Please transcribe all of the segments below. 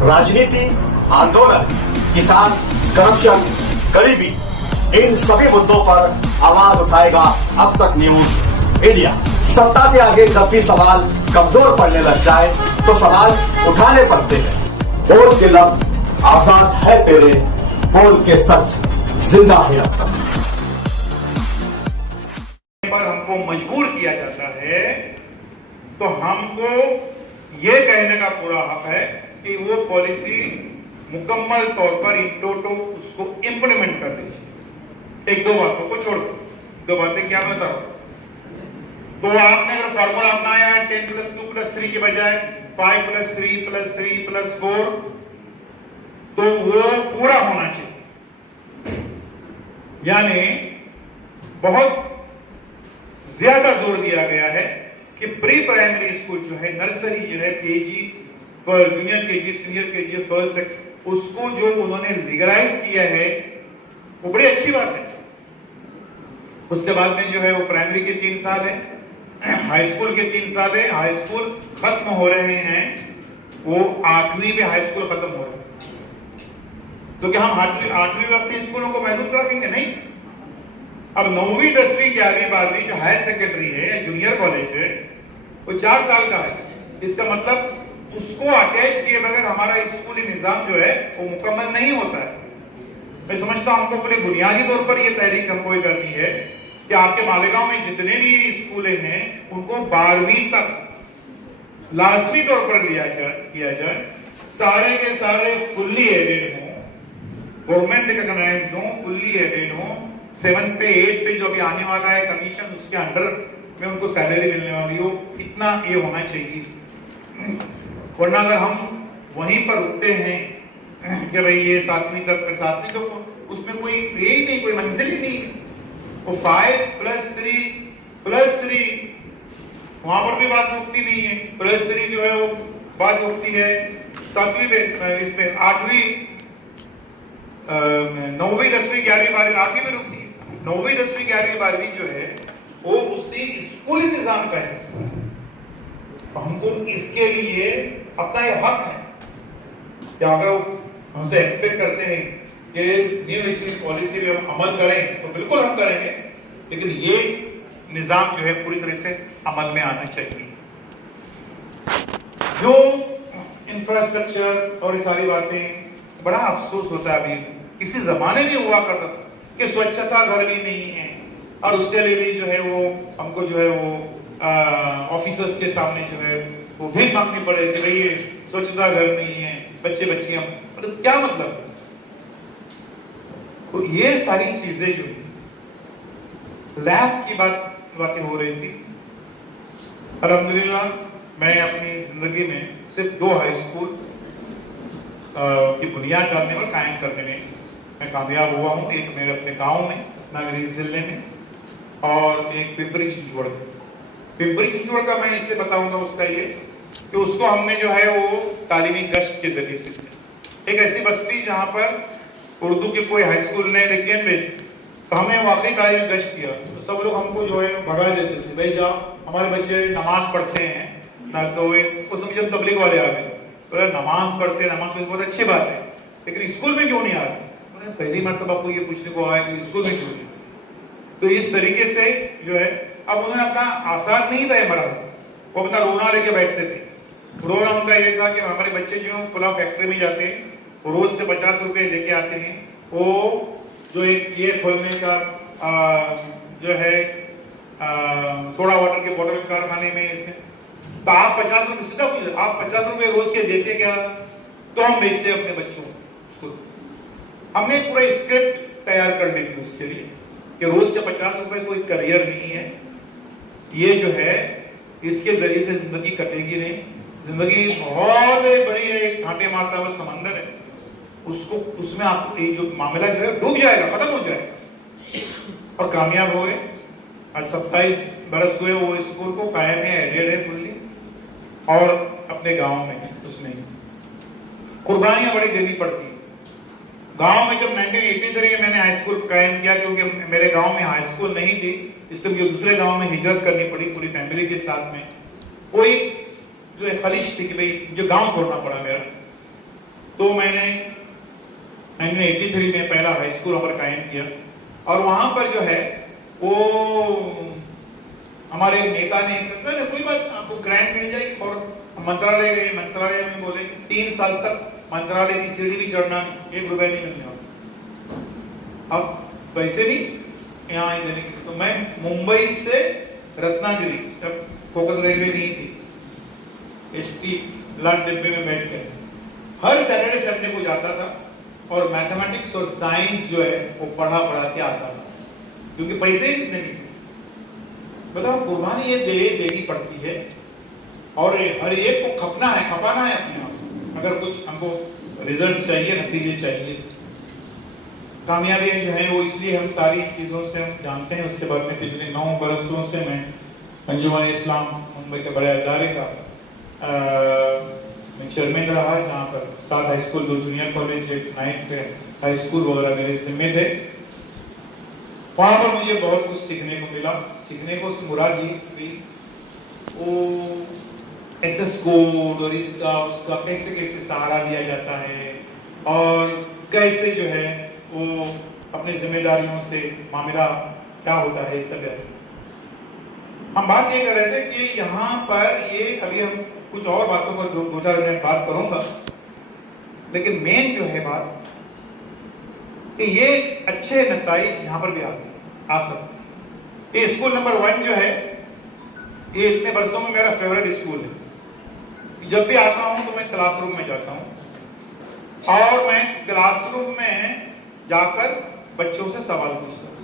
राजनीति, आंदोलन, किसान, करप्शन, गरीबी, इन सभी मुद्दों पर आवाज उठाएगा अब तक न्यूज इंडिया। सत्ता के आगे जब भी सवाल कमजोर पड़ने लग जाए तो सवाल उठाने पड़ते हैं। बोल के लफ्ज आजाद है तेरे, बोल के सच जिंदा है अब तक। पर हमको मजबूर किया जाता है तो हमको ये कहने का पूरा हक है कि वो पॉलिसी मुकम्मल तौर पर इन टोटो उसको इंप्लीमेंट कर दीजिए। एक दो बातों को छोड़ दो, दो बातें क्या बताओ। तो आपने अगर फॉर्मूला अपनाया है 10 + 2 + 3 के बजाय 5 + 3 + 3 + 4, तो वो पूरा होना चाहिए। यानी बहुत ज्यादा जोर दिया गया है कि प्री प्राइमरी स्कूल जो है, नर्सरी जो है, KG, junior KG, senior KG, first section, उसको जो उन्होंने लीगलाइज किया है वो बड़ी अच्छी बात है। उसके बाद में जो है वो प्राइमरी के 3 साल है, हाई स्कूल के 3 साल है। हाई स्कूल खत्म हो रहे हैं, वो 8वीं में हाई स्कूल खत्म हो रहे हैं। तो क्या हम 8वीं में अपने स्कूलों को महदूद रखेंगे? नहीं। अब 9वीं 10वीं 11वीं 12वीं जो हायर सेकेंडरी है, जूनियर कॉलेज है, वो 4 साल का है। इसका मतलब उसको अटैच किए बगैर हमारा स्कूली निजाम जो है वो मुकम्मल नहीं होता है। मैं समझता हूं हमको पूरे बुनियादी तौर पर यह तहरीक हमको ये करनी है कि आपके मालेगांव में जितने भी स्कूलें हैं उनको 12वीं तक लाजमी तौर पर किया जाए। सारे के सारे फुल्ली एडेड हों, गवर्नमेंट रिकॉग्नाइज्ड हों, फुल्ली एडेड हों। 7 पे 8 पे जो अभी आने वाला है कमीशन, उसके अंडर में उनको सैलरी मिलने वाली हो, इतना ये होना चाहिए। वरना अगर हम वहीं पर रुकते हैं कि भाई ये 7वीं तक, 7वीं तो उसमें कोई यही नहीं, कोई मंजिल ही नहीं। वो 5 + 3 + 3 वहां पर भी बात रुकती नहीं है। +3 जो है वो बात रुकती है 7वीं में, इस पे 8वीं, 9वीं 10वीं 11वीं 12वीं 8वीं में रुकती है। 9वीं 10वीं 11वीं 12वीं जो है वो उसी स्कूली निजाम का हिस्सा है। तो हमको इसके लिए अपना ये हक है कि अगर हमसे एक्सपेक्ट करते हैं कि न्यू एजुकेशन पॉलिसी में हम अमल करें तो बिल्कुल हम करेंगे, लेकिन ये निजाम जो है पूरी तरह से अमल में आना चाहिए। जो इंफ्रास्ट्रक्चर और ये सारी बातें, बड़ा अफसोस होता है। अभी किसी जमाने में हुआ करता था कि स्वच्छता घर भी नहीं है और उसके लिए भी जो है वो हमको जो है वो ऑफिसर्स के सामने जो है वो भीख मांगनी पड़े कि भाई ये स्वच्छता घर नहीं है, बच्चे बच्चियां, मतलब क्या मतलब है? तो ये सारी चीजें जो लैब की बातें हो रही थी। अल्हम्दुलिल्लाह मैं अपनी जिंदगी में सिर्फ 2 हाई स्कूल की बुनियाद डालने और कायम करने में मैं कामयाब हुआ हूँ। एक मेरे अपने गांव में, नागरी जिले में, और एक पिंपरी चिंचवड़ में। पिंपरी चिंचवड़ का मैं इसलिए बताऊंगा उसका ये कि उसको हमने जो है वो तालीमी गश्त के जरिए से, एक ऐसी बस्ती जहाँ पर उर्दू के कोई हाई स्कूल नहीं, लेकिन तो हमें वाकई तालीमी गश्त किया। तो सब लोग हमको जो है भगा देते थे, भाई जाओ, हमारे बच्चे नमाज पढ़ते हैं ना, तो वो समझो तबलीग वाले आ गए, तो नमाज पढ़ते हैं, नमाज बहुत अच्छी बात है, लेकिन स्कूल में क्यों नहीं आते? पहली मरतबा को ये पूछने को आया कि स्कूल में क्यों नहीं? तो इस तरीके से जो है अब उन्होंने अपना आसान नहीं था मरा, वो अपना रोना लेके बैठते थे। रोना उनका ये था कि हमारे बच्चे जो फुला फैक्ट्री में जाते हैं, वो रोज के 50 रुपए लेके आते हैं, वो जो एक ये खोलने का जो है सोडा वाटर के बोतल कारखाने में इसे, तो आप 50 रुपए सीधा पूछे, आप 50 रुपए रोज के देते क्या? तो हम बेचते अपने बच्चों को। हमने पूरा स्क्रिप्ट तैयार कर ली थी उसके लिए कि रोज के 50 रुपए कोई करियर नहीं है, ये जो है इसके जरिए से जिंदगी कटेगी नहीं। जिंदगी बहुत बड़ी है, एक घाटे मारता हुआ समंदर है, उसको उसमें आपको ये जो मामला जो है डूब जाएगा, खत्म हो जाएगा। और कामयाब हो गए। आज 27 बरस हुए वो स्कूल को कायम है, एडेड है फुल्ली, और अपने गांव में उसमें कुर्बानियां बड़ी देनी पड़ती है। गांव में जब 1983 में मैंने हाई स्कूल कायम किया, क्योंकि मेरे गांव में हाई स्कूल नहीं थी, इसलिए मुझे दूसरे गांव में हिजरत करनी पड़ी पूरी फैमिली के साथ में। कोई जो खलिश थी कि भाई मुझे गांव छोड़ना पड़ा मेरा, तो मैंने 1983 में पहला हाई स्कूल वहाँ पर कायम किया और वहाँ पर जो है वो हमारे नेता ने कोई बात आपको ग्रांट मिल जाएगी और मंत्रालय गए, मंत्रालय में बोले 3 साल तक मंत्रालय की सीढ़ी भी चढ़ना नहीं, 1 रुपया नहीं मिलने वाला। अब पैसे नहीं यहाँ देने के, तो मैं मुंबई से रत्नागिरी, जब फोकस रेलवे नहीं थी, एसटी लाल डिब्बे में बैठ कर हर सैटरडे संडे को जाता था और मैथमेटिक्स और साइंस जो है वो पढ़ा के आता था, क्योंकि पैसे ही कितने नहीं थे। बताओ, कुर्बानी ये देनी पड़ती है और हर एक को खपाना है अपने आप। अगर कुछ हमको रिजल्ट चाहिए, नतीजे चाहिए, कामयाबी जो है वो इसलिए हम सारी चीज़ों से हम जानते हैं। उसके बाद में पिछले 9 बरसों से मैं अंजुमन इस्लाम मुंबई के बड़े अदारे का मैं चेयरमैन रहा है, जहाँ पर 7 high school, 2 junior college, 1 9 high school वगैरह मेरे जिम्मे थे। वहाँ पर मुझे बहुत कुछ सीखने को मिला। सीखने को मुराद ये कि वो एसएस कोड और इसका उसका कैसे सहारा लिया जाता है और कैसे जो है वो अपनी जिम्मेदारियों से मामला क्या होता है, सब है। हम बात ये कर रहे थे कि यहाँ पर ये अभी हम कुछ और बातों पर 2-4 मिनट बात करूंगा, लेकिन मेन जो है बात कि ये अच्छे नताइज यहाँ पर भी आ सकते। ये स्कूल नंबर 1 जो है ये इतने वर्षों में मेरा फेवरेट स्कूल है। जब भी आता हूँ तो मैं क्लासरूम में जाता हूँ और मैं क्लासरूम में जाकर बच्चों से सवाल पूछता हूँ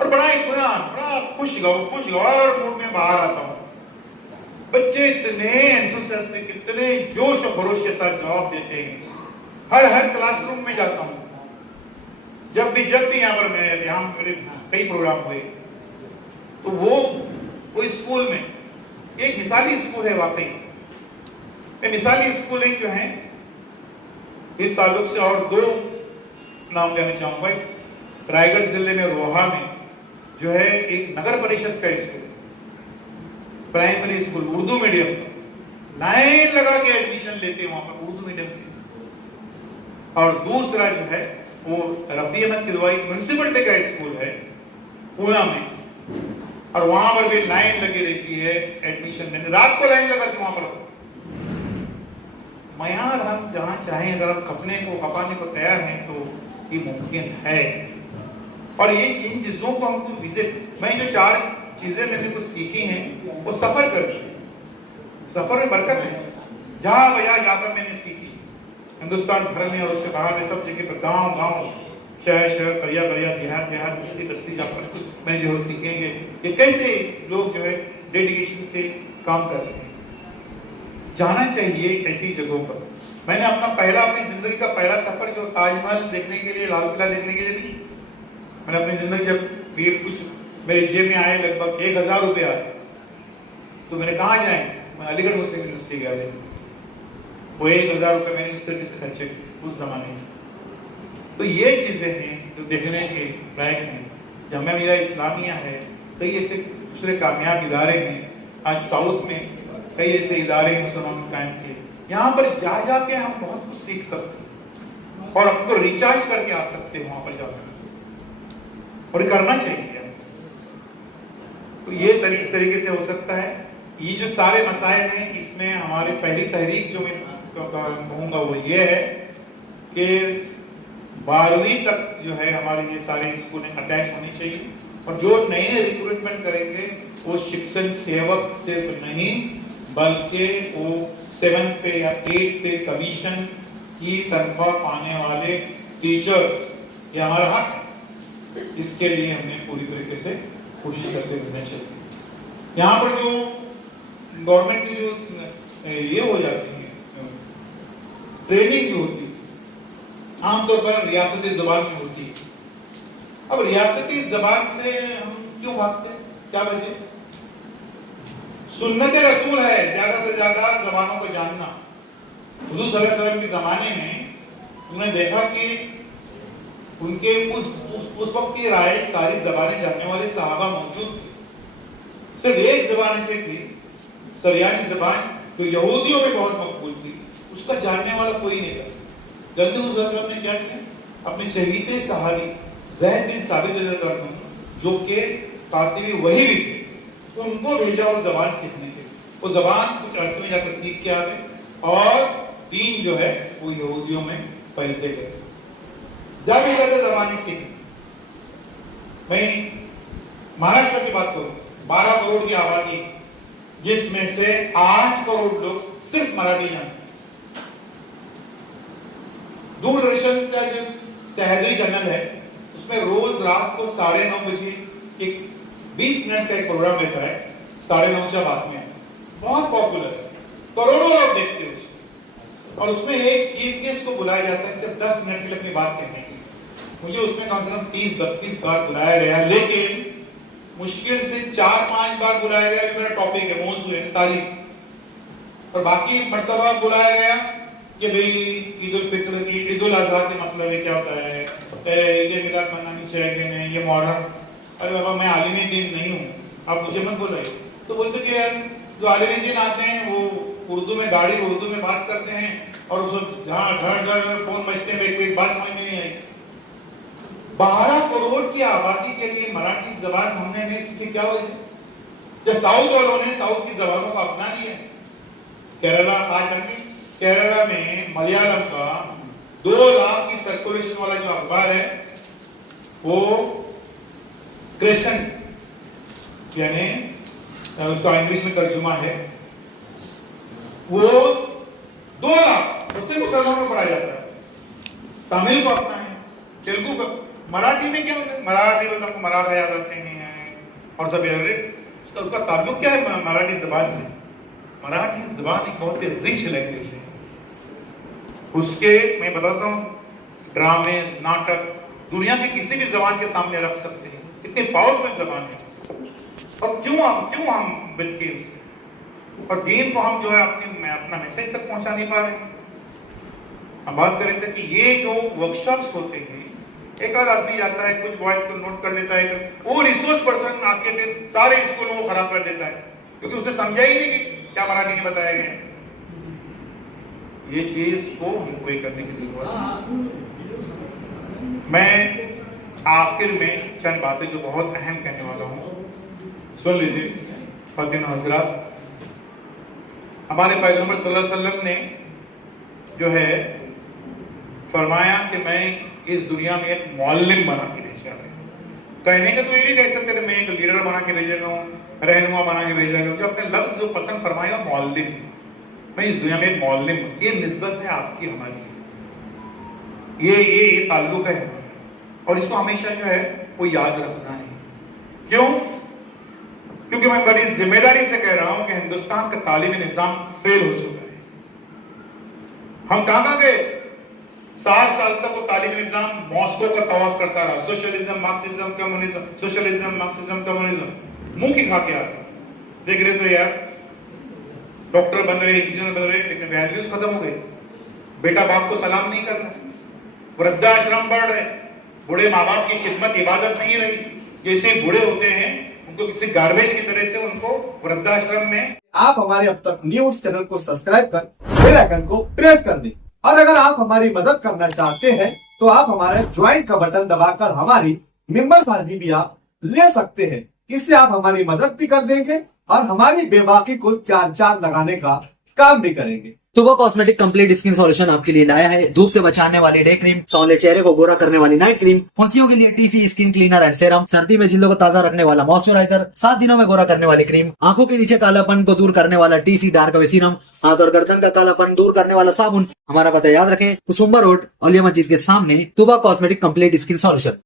और बड़ा इत्मीनान, बड़ा खुश गवार मूड में बाहर आता हूँ। बच्चे इतने एंथुसियास्टिक, इतने जोश और खरोश के साथ जवाब देते हैं। हर क्लासरूम में जाता हूँ। जब भी यहाँ पर मेरे कई प्रोग्राम हुए तो वो स्कूल में एक मिसाली स्कूल है। वाकई ये मिसाली स्कूलें जो हैं इस ताल्लुक से और 2 नाम लेना चाहूंगा। रायगढ़ जिले में रोहा में जो है एक नगर परिषद का school, primary school, Urdu medium का, लाइन लगा के एडमिशन लेते हैं वहां पर उर्दू मीडियम के। और दूसरा जो है वो रफी अहमद किदवाई म्युनिसिपलिटी का स्कूल है पूना में, और वहां पर भी लाइन लगी रहती है एडमिशन लेने, रात को लाइन लगाती वहां पर। मयार हम जहां चाहें अगर हम खपाने को तैयार हैं तो ये मुमकिन है। और ये जिन चीजों को हमको मैं जो 4 चीजें मैंने कुछ सीखी हैं वो सफर करनी है। सफर में बरकत है। जहां भैया जाकर मैंने सीखी, हिंदुस्तान भर में और उससे बाहर में सब जगह पर, गांव शहर करिया देहात बस्ती जाकर मैं जो सीखेंगे कि कैसे लोग जो है डेडिकेशन से काम कर रहे हैं। जाना चाहिए ऐसी जगहों पर। मैंने अपनी जिंदगी का पहला सफर जो ताजमहल देखने के लिए, लाल किला देखने के लिए नहीं, मैंने अपनी जिंदगी जब ये कुछ मेरे जेब में आए, लगभग 1000 रुपये आए, तो मैंने कहाँ जाए, मैं अलीगढ़ मुस्लिम यूनिवर्सिटी गया था। वो 1000 रुपये मैंने इस तरीके से खर्चे उस जमाने में। तो ये चीजें हैं जो देखने के लायक हैं। जामिया इस्लामिया है, कई ऐसे दूसरे कामयाब इदारे हैं। आज साउथ में कई ऐसे इदारे हैं मुसलमानों कायम किए। यहाँ पर जा के हम बहुत कुछ सीख सकते हैं और अपने को रिचार्ज करके आ सकते हैं वहां पर जाकर, और करना चाहिए। तो ये इस तरीके से हो सकता है। ये जो सारे मसाइल हैं, इसमें हमारी पहली तहरीक जो मैं कहूँगा वो ये है कि 12वीं तक जो है हमारे ये सारे स्कूल अटैच होनी चाहिए, और जो नए रिक्रूटमेंट करेंगे वो शिक्षण सेवक सिर्फ नहीं बल्कि वो 7 पे या 8 पे कमीशन की तनख्वाह पाने वाले टीचर्स, ये हमारा हक है। इसके लिए हमने पूरी तरीके से कोशिश करते रहना चाहिए। यहाँ पर जो गवर्नमेंट की जो ये हो जाती है ट्रेनिंग जो होती है, आमतौर पर रियासती ज़बान में होती है। अब रियासती ज़बान से हम क्यों भागते हैं, क्या वजह? सुन्नत रसूल है ज्यादा से ज्यादा ज़बानों को जानना। हुजूर सल्लल्लाहु अलैहि वसल्लम के ज़माने में उन्होंने देखा कि उनके उस वक्त की राय सारी ज़बानें जानने वाले सहाबा मौजूद थे। सिर्फ एक ज़बान ऐसी थी, सरियानी ज़बान, जो यहूदियों में बहुत मकबूल थी, उसका जानने वाला कोई नहीं था। जल्दी उस गजब ने क्या किया, अपने चहीते सहारी जहन साबित जो के कातिबी वही भी थे, तो उनको भेजा वो जबान सीखने के लिए। वो जबान कुछ अर्से में जाकर सीख के आ गए और दीन जो है वो यहूदियों में फैलते गए। जाके जाकर जबानी सीखी। मैं महाराष्ट्र की बात करूं, 12 करोड़ की आबादी है, जिसमें से 8 करोड़ लोग सिर्फ मराठी जानते हैं। दूरदर्शन का जो सह्याद्री चैनल है उसमें रोज रात को 9:30 बजे एक 20 मिनट का एक प्रोग्राम रहता है, 9:30 बाद में, बहुत पॉपुलर है, करोड़ों लोग देखते हैं उसको। और उसमें एक चीफ गेस्ट को बुलाया जाता है सिर्फ 10 मिनट के लिए अपनी बात कहने के लिए। मुझे उसमें कम से कम 30-32 बार बुलाया गया, लेकिन मुश्किल से 4-5 बार बुलाया गया कि मेरा टॉपिक है मौजूद है तारीफ, और बाकी मर्तबा बुलाया गया कि भाई ईद उल फित्र की, ईद उल अजहा के मतलब ये क्या होता है, ईद मिलाद मनानी चाहिए कि नहीं, ये मुहर्रम। अरे बाबा मैं आलिम दीन नहीं हूँ, आप मुझे मत बुलाइए। तो बोलते कि यार जो आलिम दीन आते हैं वो उर्दू में गाड़ी उर्दू में बात करते हैं और उसको जहाँ ढड़ ढड़ फोन बजते हैं, एक बात समझ में नहीं आई। 12 करोड़ की आबादी के लिए मराठी जबान हमने नहीं सीखी, क्या वजह? या साउथ वालों ने साउथ की जबानों को अपना लिया। केरला आज तक केरला में मलयालम का 2 लाख की सर्कुलेशन वाला जो अखबार है वो क्रिश्चियन यानी उसका इंग्लिश में तर्जुमा है, वो 2 लाख उससे मुसलमानों को पढ़ा जाता है। तमिल को अपना है, तेलुगु को, मराठी में क्या होता है? मराठी लोग आपको मराठा याद आते हैं और सब उसका ताल्लुक क्या है मराठी जबान से? मराठी जबान एक बहुत ही रिच लैंग्वेज है। उसके मैं बताता हूँ, ड्रामे नाटक दुनिया की किसी भी जबान के सामने रख सकते हैं, इतनी पावरफुल जबान है। और क्यों हम बिचके उससे, और दीन को हम जो है अपना मैसेज तक पहुंचा नहीं पा रहे हैं। हम बात कर रहे थे कि ये जो वर्कशॉप्स होते हैं, एक आध आदमी जाता है, कुछ पॉइंट को नोट कर लेता है, वो रिसोर्स पर्सन आके फिर सारे स्कूलों को खराब कर देता है, क्योंकि उसने समझा ही नहीं कि क्या मराठी में बताया गया। ये चीज को हमको ये करने की जरूरत है। मैं आखिर में चंद बातें जो बहुत अहम कहने वाला हूं, सुन लीजिए। ख़वातीन हज़रात, हमारे पैगंबर सल्लल्लाहु अलैहि वसल्लम ने जो है फरमाया कि मैं इस दुनिया में एक मुअल्लिम बना के भेजा है। कहने का तो ये नहीं कह सकते मैं एक लीडर बना के भेज रहा हूँ, रहनुमा बना के भेज रहा हूँ। जो अपने लफ्ज जो पसंद फरमाया मुअल्लिम, मैं इस दुनिया में एक मुअल्लिम, ये निस्बत है आपकी हमारी, ये ताल्लुक है और इसको हमेशा जो है वो याद रखना है। क्यों? क्योंकि मैं बड़ी जिम्मेदारी से कह रहा हूं कि हिंदुस्तान का तालीमी निजाम फेल हो चुका है। हम कहां गए? 60 साल तक वो तालीमी निजाम मॉस्को का तवाफ करता रहा, socialism Marxism communism, socialism Marxism communism, मुंह की खा के आता। देख रहे तो यार डॉक्टर बन रहे, इंजीनियर बन रहे, लेकिन वैल्यूज खत्म हो गई। बेटा बाप को सलाम नहीं करना, वृद्धाश्रम बढ़ रहे, बूढ़े माँ बाप की खिदमत इबादत नहीं रही। जैसे बूढ़े होते हैं उनको किसी गार्बेज की तरह से उनको वृद्धाश्रम में। आप हमारे अब तक न्यूज चैनल को सब्सक्राइब कर बेल आइकन को प्रेस कर दें, और अगर आप हमारी मदद करना चाहते हैं तो आप हमारे ज्वाइन का बटन दबाकर हमारी मेंबर सारनी भी आप ले सकते हैं। इससे आप हमारी मदद भी कर देंगे और हमारी बेबाकी को 4 लगाने का काम भी करेंगे। तुबा कॉस्मेटिक कंप्लीट स्किन सॉल्यूशन आपके लिए लाया है। धूप से बचाने वाली डे क्रीम, सौंले चेहरे को गोरा करने वाली नाइट क्रीम, फुंसियों के लिए TC skin cleaner and serum, सर्दी में जिल्दों को ताजा रखने वाला मॉइस्चराइजर, 7 दिनों में गोरा करने वाली क्रीम, आंखों के नीचे कालापन को दूर करने वाला टीसी डार्क वे सीरम, हाथ और गर्दन का कालापन दूर करने वाला साबुन। हमारा पता याद रखें, कुसुम्बा रोड, औलिया मस्जिद के सामने, तुबा कॉस्मेटिक कंप्लीट स्किन सॉल्यूशन।